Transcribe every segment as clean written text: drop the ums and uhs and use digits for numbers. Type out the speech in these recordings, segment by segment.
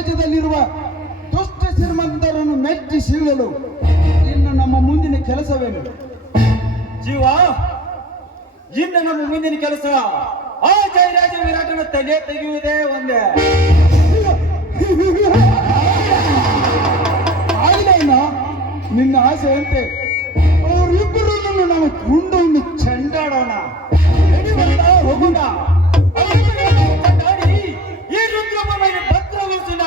ಸಮಾಜದಲ್ಲಿರುವ ದುಷ್ಟ ಶ್ರೀಮಂತರನ್ನು ಮೆಚ್ಚಿಸಿರಲು ಇನ್ನು ನಮ್ಮ ಮುಂದಿನ ಕೆಲಸವೇನು? ಜೀವ, ಇನ್ನು ನಮ್ಮ ಮುಂದಿನ ಕೆಲಸ ಆ ಜಯರಾಜ ವಿರಾಟನ ತಲೆ ತೆಗೆಯುವುದೇ ಒಂದೇ. ಆಗಿಲ್ಲ ನಿನ್ನ ಆಸೆಯಂತೆ ಅವರಿಬ್ಬರನ್ನು ನಾವು ಗುಂಡನ್ನು ಚೆಂಡಾಡೋಣ. ಹೋಗೋಣ. ಈ ರುದ್ರಮನಿಗೆ ಭದ್ರಗೊಳಿಸಿದ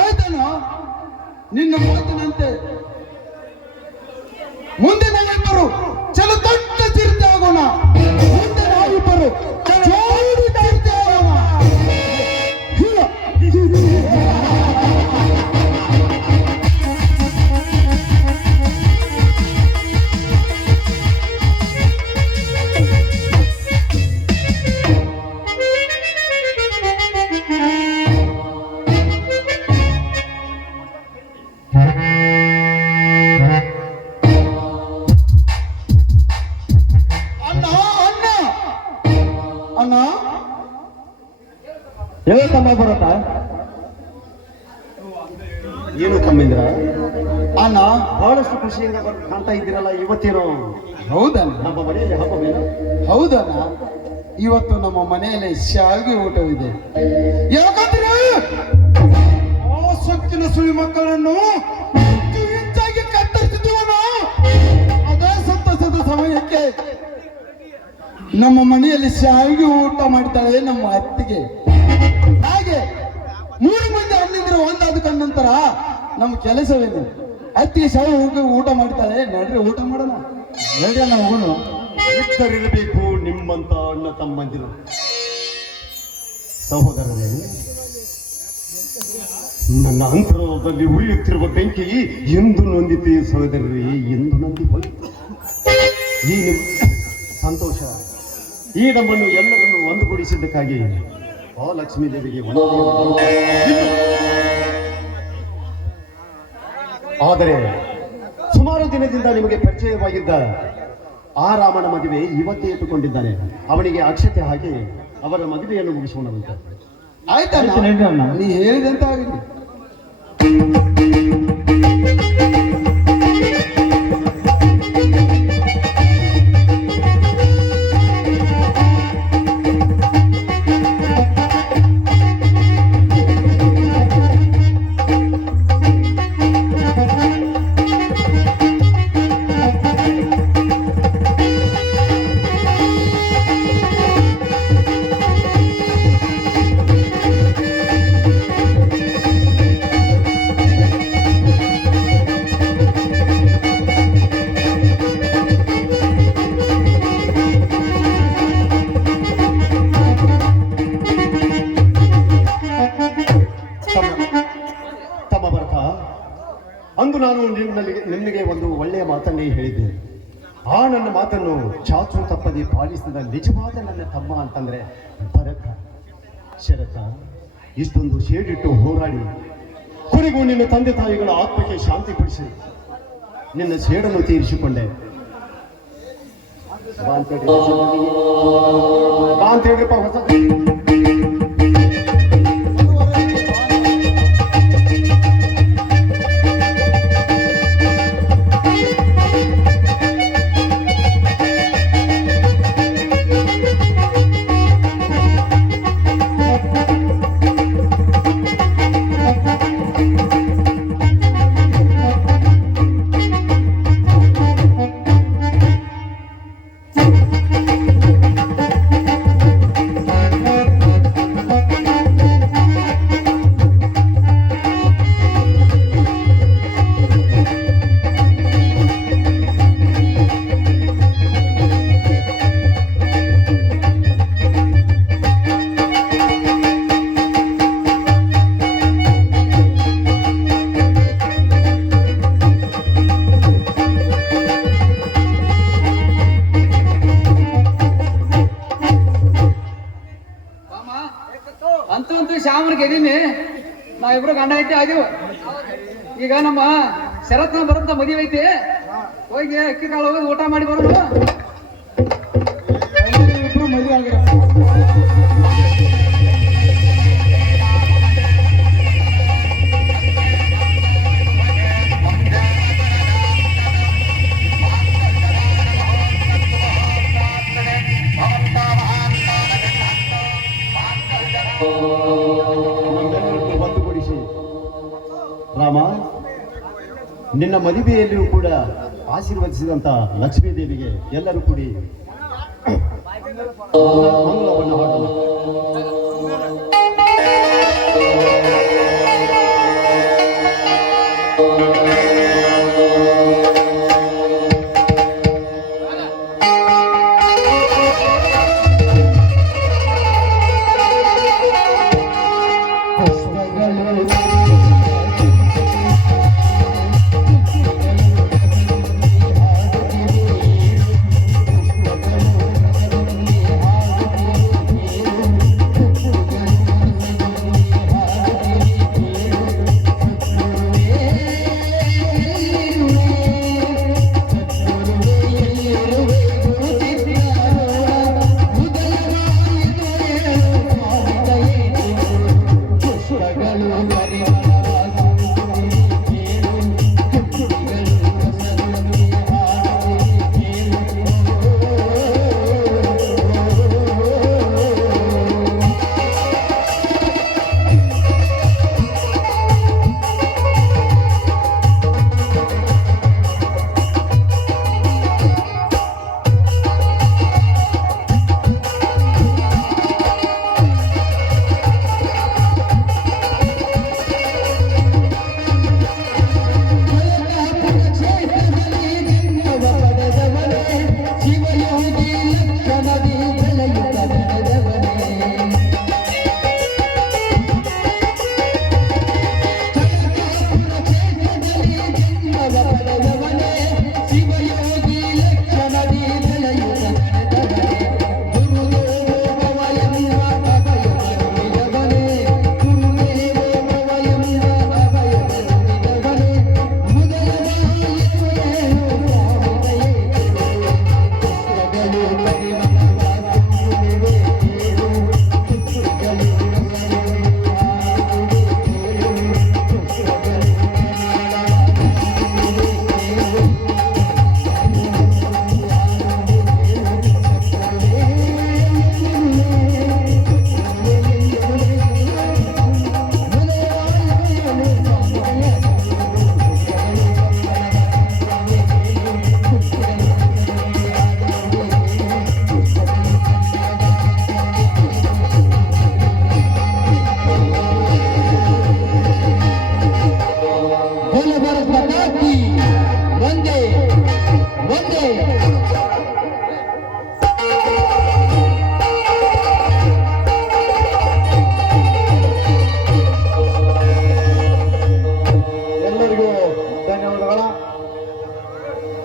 ಆಯ್ತನ ನಿನ್ನ ಮಾತಿನಂತೆ ಮುಂದೆ ನಾವಿಬ್ಬರು ಚಲ ದೊಡ್ಡ ಚಿರತೆ ಆಗೋಣ. ಮುಂದೆ ನಾವಿಬ್ಬರು ಜೋಡಿ ಚಿರತೆ ಆಗೋಣ. ಅಣ್ಣ ತಮ್ಮ ಬರತ್ತ ಏನು ತಮ್ಮಿಂದ್ರ ಅಣ್ಣ ಬಹಳಷ್ಟು ಖುಷಿಯಿಂದ ಕಾಣ್ತಾ ಇದ್ದೀರಲ್ಲ. ಇವತ್ತೇನು ಹೌದಣ್ಣ? ನಮ್ಮ ಮನೆಯಲ್ಲಿ ಹಬ್ಬವೇನು? ಹೌದಣ್ಣ, ಇವತ್ತು ನಮ್ಮ ಮನೆಯಲ್ಲಿ ಶಾವಿಗೆ ಊಟವಿದೆ. ಯಾಕಂದ್ರೆ ಆಸಕ್ತಿನ ಸುಳಿ ಮಕ್ಕಳನ್ನು ಹೆಚ್ಚಾಗಿ ಕತ್ತರಿಸಿದ್ವನ ಅದೇ ಸಂತಸದ ಸಮಯಕ್ಕೆ ನಮ್ಮ ಮನೆಯಲ್ಲಿ ಶಾವಿಗೆ ಊಟ ಮಾಡ್ತಾಳೆ ನಮ್ಮ ಅತ್ತಿಗೆ. ಹಾಗೆ 3 ಮಂದಿ ಅಣ್ಣಿದ್ರು ಒಂದಾದ ನಂತರ ನಮ್ಮ ಕೆಲಸವೇನು? ಅತ್ತಿಗೆ ಶಾವಿಗೆ ಊಟ ಮಾಡ್ತಾಳೆ. ನಡ್ರಿ ಊಟ ಮಾಡೋಣ. ನಡ್ರಿ ನಾವು ಹೋಗೋಣ. ಇದ್ದರಿರಬೇಕು ನಿಮ್ಮಂತ ಅಣ್ಣ ತಮ್ಮಂದಿರು. ಸಹೋದರರೇ, ನನ್ನ ಅಂತರದಲ್ಲಿ ಉರಿಯುತ್ತಿರುವ ಬೆಂಕಿ ಎಂದು ನೊಂದಿತೆ ಸಹೋದರರೇ, ಎಂದು ನೊಂದಿ ಹೋಯಿತು. ಈ ನಿಮ್ಮ ಸಂತೋಷ, ಈ ನಮ್ಮನ್ನು ಎಲ್ಲರನ್ನು ಒಂದುಗೂಡಿಸಿದ್ದಕ್ಕಾಗಿ ಆ ಲಕ್ಷ್ಮೀ ದೇವಿಗೆ ಆದರೆ ಸುಮಾರು ದಿನದಿಂದ ನಿಮಗೆ ಪರಿಚಯವಾಗಿದ್ದ ಆ ರಾಮನ ಮದುವೆ ಇವತ್ತೇ ಇಟ್ಟುಕೊಂಡಿದ್ದಾನೆ. ಅವನಿಗೆ ಅಕ್ಷತೆ ಹಾಕಿ ಅವರ ಮದುವೆಯನ್ನು ಮುಗಿಸೋಣವಂತೆ. ಆಯ್ತಣ್ಣ, ನೀ ಹೇಳಿದಂತ ಆಗಲಿ. ಅಂದು ನಾನು ನಿಮಗೆ ಒಂದು ಒಳ್ಳೆಯ ಮಾತನ್ನೇ ಹೇಳಿದ್ದೆ. ಆ ನನ್ನ ಮಾತನ್ನು ಚಾಚು ತಪ್ಪದೆ ಪಾಲಿಸಿದ ನಿಜವಾದ ನನ್ನ ತಮ್ಮ ಅಂತಂದ್ರೆ ಭರತ. ಶರತ, ಇಷ್ಟೊಂದು ಸೇಡಿಟ್ಟು ಹೋರಾಡಿ ಕೊನೆಗೂ ನಿನ್ನ ತಂದೆ ತಾಯಿಗಳ ಆತ್ಮಕ್ಕೆ ಶಾಂತಿ ಪಡಿಸಿ ನಿನ್ನ ಸೇಡನ್ನು ತೀರಿಸಿಕೊಂಡೆ. ಬಾ ಅಂತ ಹೇಳ್ರಿಪ್ಪ. ಹೊಸ ಶ್ಯಾಮನ ಗೆದೀನಿ. ನಾವಿಬ್ರು ಗಂಡ ಐತಿ ಆದಿವು. ಈಗ ನಮ್ಮ ಶರತ್ನ ಬರಂತ ಮದುವೆ ಐತಿ. ಹೋಗಿ ಅಕ್ಕಿ ಕಾಳು ಹೋಗಿ ಊಟ ಮಾಡಿ ಬರೋಣ. ಇಬ್ರು ಮದುವೆ ಆಗಿರ ನಮ್ಮೆಲ್ಲರಿಗೂ ಒಂದುಗೂಡಿಸಿ ರಾಮ, ನಿನ್ನ ಮದುವೆಯಲ್ಲಿಯೂ ಕೂಡ ಆಶೀರ್ವದಿಸಿದಂತ ಲಕ್ಷ್ಮೀ ದೇವಿಗೆ ಎಲ್ಲರೂ ಕೂಡಿ ಮಂಗಳವನ್ನು ಹಾಡೋಣ.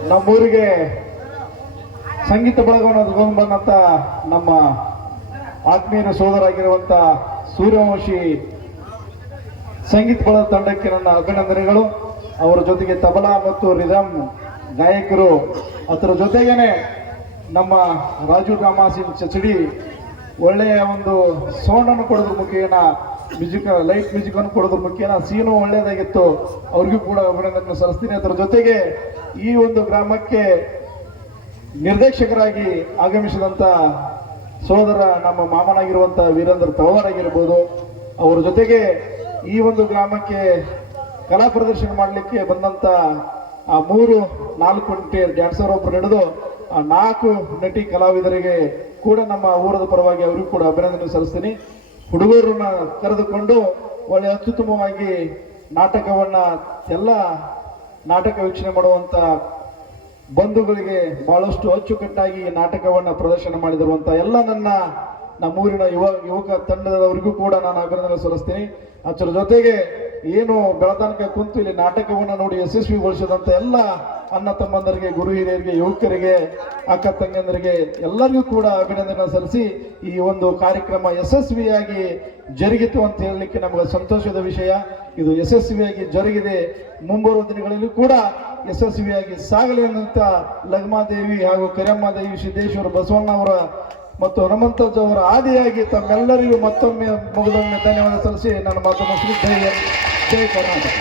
ನಮ್ಮೂರಿಗೆ ಸಂಗೀತ ಬಳಗವನ್ನು ತಗೊಂಡು ಬಂದಂತ ನಮ್ಮ ಆತ್ಮೀಯ ಸೋದರಾಗಿರುವಂತ ಸೂರ್ಯವಂಶಿ ಸಂಗೀತ ಬಳಗ ತಂಡಕ್ಕೆ ನನ್ನ ಅಭಿನಂದನೆಗಳು. ಅವರ ಜೊತೆಗೆ ತಬಲಾ ಮತ್ತು ರಿದಮ್ ಗಾಯಕರು, ಅದರ ಜೊತೆಗೇನೆ ನಮ್ಮ ರಾಜು ರಾಮಾಸಿನ್ ಚಚಡಿ ಒಳ್ಳೆಯ ಒಂದು ಸೌಂಡ್ ಅನ್ನು ಕೊಡೋದ್ರ ಮುಖೇನ ಲೈಟ್ ಮ್ಯೂಸಿಕ್ ಅನ್ನು ಕೊಡೋದ್ರ ಮುಖೇನ ಸೀನು ಒಳ್ಳೆಯದಾಗಿತ್ತು. ಅವ್ರಿಗೂ ಕೂಡ ಅಭಿನಂದನೆ ಸಲ್ಲಿಸ್ತೀನಿ. ಅದರ ಜೊತೆಗೆ ಈ ಒಂದು ಗ್ರಾಮಕ್ಕೆ ನಿರ್ದೇಶಕರಾಗಿ ಆಗಮಿಸಿದಂತ ಸೋದರ ನಮ್ಮ ಮಾಮನಾಗಿರುವಂತ ವೀರೇಂದ್ರ ತಳವಾರ್ ಆಗಿರ್ಬೋದು, ಅವರ ಜೊತೆಗೆ ಈ ಒಂದು ಗ್ರಾಮಕ್ಕೆ ಕಲಾ ಪ್ರದರ್ಶನ ಮಾಡಲಿಕ್ಕೆ ಬಂದಂತ ಆ 3-4 ಗಂಟೆ ಡ್ಯಾನ್ಸರ್ ಒಬ್ಬರು ನಡೆದು ಆ 4 ನಟಿ ಕಲಾವಿದರಿಗೆ ಕೂಡ ನಮ್ಮ ಊರದ ಪರವಾಗಿ ಅವರಿಗೂ ಕೂಡ ಅಭಿನಂದನೆ ಸಲ್ಲಿಸ್ತೀನಿ. ಹುಡುಗರನ್ನ ಕರೆದುಕೊಂಡು ಒಳ್ಳೆ ಅತ್ಯುತ್ತಮವಾಗಿ ನಾಟಕವನ್ನ ಎಲ್ಲ ನಾಟಕ ವೀಕ್ಷಣೆ ಮಾಡುವಂತ ಬಂಧುಗಳಿಗೆ ಬಹಳಷ್ಟು ಅಚ್ಚುಕಟ್ಟಾಗಿ ನಾಟಕವನ್ನ ಪ್ರದರ್ಶನ ಮಾಡಿದಿರುವಂತ ಎಲ್ಲ ನಮ್ಮೂರಿನ ಯುವಕ ತಂಡದವರಿಗೂ ಕೂಡ ನಾನು ಅಭಿನಂದನೆ ಸಲ್ಲಿಸ್ತೀನಿ. ಅದರ ಜೊತೆಗೆ ಏನು ಬೆಳತನಕ ಕುಂತು ಇಲ್ಲಿ ನಾಟಕವನ್ನ ನೋಡಿ ಯಶಸ್ವಿಗೊಳಿಸಿದಂತ ಎಲ್ಲ ಅಣ್ಣ ತಮ್ಮಂದರಿಗೆ, ಗುರು ಹಿರಿಯರಿಗೆ, ಯುವಕರಿಗೆ, ಅಕ್ಕ ತಂಗಿಯಂದರಿಗೆ ಎಲ್ಲರಿಗೂ ಕೂಡ ಅಭಿನಂದನೆ ಸಲ್ಲಿಸಿ ಈ ಒಂದು ಕಾರ್ಯಕ್ರಮ ಯಶಸ್ವಿಯಾಗಿ ಜರುಗಿತು ಅಂತ ಹೇಳಲಿಕ್ಕೆ ನಮಗೆ ಸಂತೋಷದ ವಿಷಯ. ಇದು ಯಶಸ್ವಿಯಾಗಿ ಜರುಗಿದೆ. ಮುಂಬರುವ ದಿನಗಳಲ್ಲಿ ಕೂಡ ಯಶಸ್ವಿಯಾಗಿ ಸಾಗಲಿ ಅಂತ ಲಗ್ಮಾದೇವಿ ಹಾಗೂ ಕರಿಯಮ್ಮದೇವಿ, ಸಿದ್ದೇಶ್ವರ ಬಸವಣ್ಣವರ ಮತ್ತು ಹನುಮಂತಜ್ಜ ಅವರ ಆದಿಯಾಗಿ ತಮ್ಮೆಲ್ಲರಿಗೂ ಮತ್ತೊಮ್ಮೆ ಮುಗಿದೊಮ್ಮೆ ಧನ್ಯವಾದ ಸಲ್ಲಿಸಿ ನನ್ನ ಮಾತನ್ನು ಜೈ ಕರ್ನಾಟಕ.